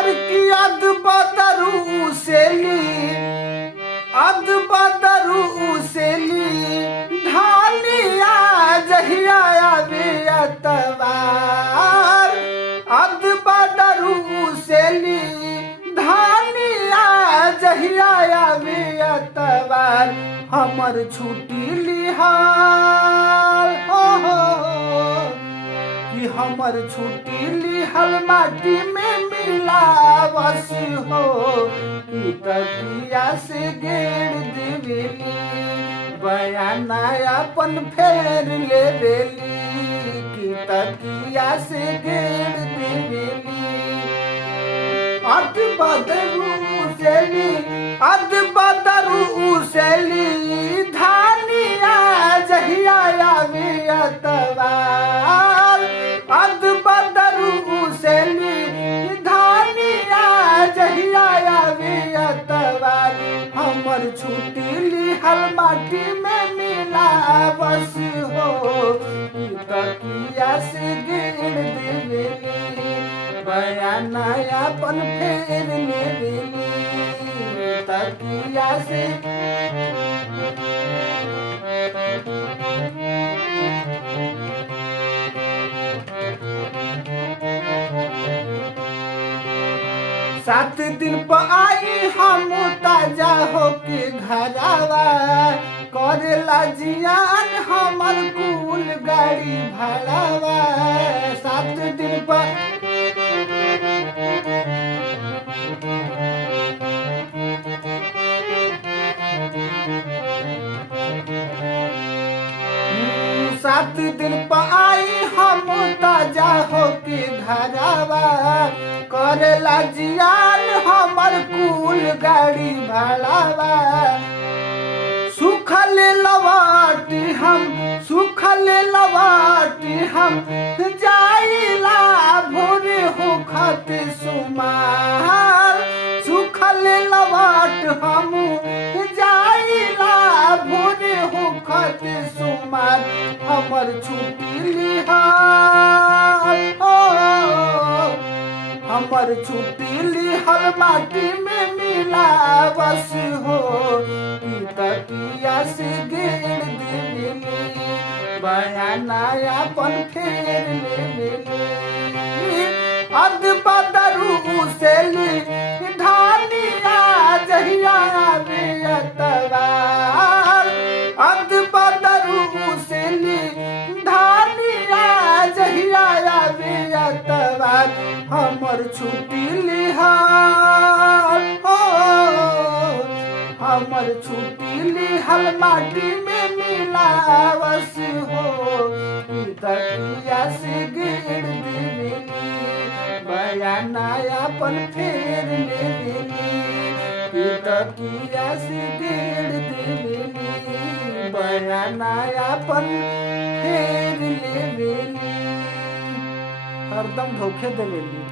हर की अद बदरू से ली, अद बदरू से ली ढालिया जहिया आवे अतवार, अद बदरू से ली ढालिया जहिया आवे अतवार, हमर छुट्टी लिहाल हो कि हमर छुट्टी लिहल माटी में मिलावस हो कि तकिया से गेड़ देवेली बयाना अपन फेर लेवेली कि तकिया से गेड़ देवेली। अद बदरू से ली, अद बदरू से ली धानिया जहिया आवे अतवार, अद बदरू से ली धानिया जहिया आवे अतवार, हमर छुट्टी लिहल माटी में मिलावस हो तकिया से गेड़ देवेली बयाना अपन फेर लेवेली तकिया से। सात दिन पर आई हम ताजा होके घरावा, करेला जियान हमर कुल गाड़ी भाड़ावा। सात दिन पर सात दिन पर आई हम ताजा होके घरावा, करेला जियान हमर कुल गाड़ी भाड़ावा। सुखल लवाटी हम, सुखल लवाटी हम जाइला भोरे हो खाते सुमार, सुखल लवाट हम जाइला भोरे हो खाते सुमार, हमर छुट्टी लिहाल हमर छुट्टी लिहल माटी में मिलावस हो तकिया से गेड़ देवेली बयाना अपन फेर लेवेली। अद बदरू से ली धानिया जहिया आवे अतवार, अद बदरू से ली धानिया जहिया आवे अतवार, हमर छुट्टी लिहाल हमर छुट्टी लिहल माटी में मिलावस हो तकिया से गेड़ देवेली बयाना अपन फेर लेवेली तकिया से गेड़ देवेली बयाना अपन फेर लेवेली, हरदम धोखे देवेली।